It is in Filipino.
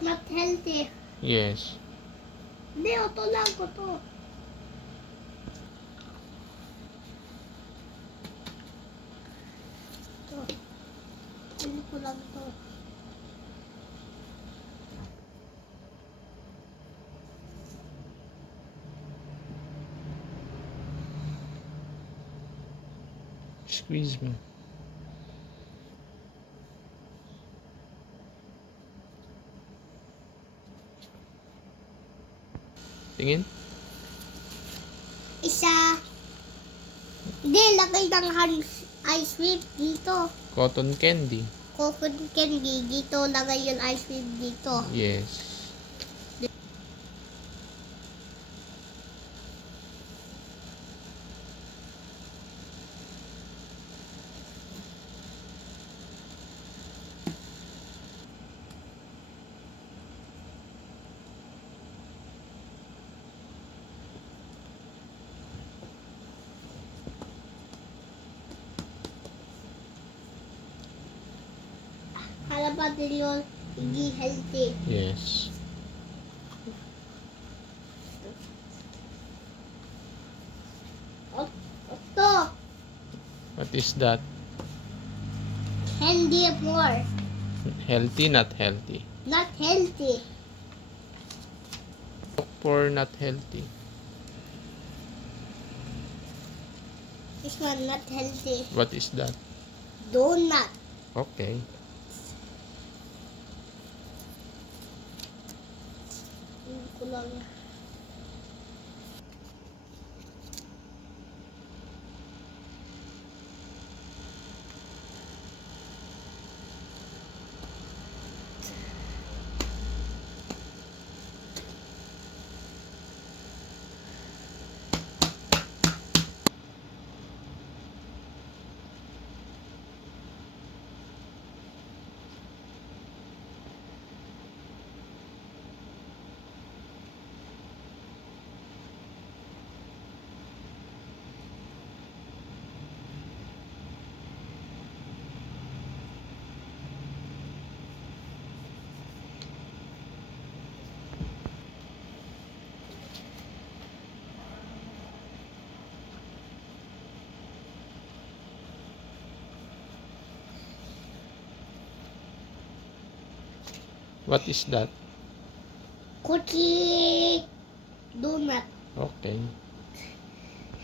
not healthy. Yes. Hindi, ito lang ko to. Ito. Hindi ko lang to. Squeeze mo. Tingin? Isa. Hindi, lagay ng ice whip dito. Cotton candy. Coconut candy dito. Lagay yung ice whip dito. Yes. Para ba din yun hindi healthy? Yes. Ito. What is that? Candy more. Healthy, not healthy. Not healthy. For not healthy. This one not healthy. What is that? Donut. Okay. Hindi ko lang. What is that? Cookie donut. Okay.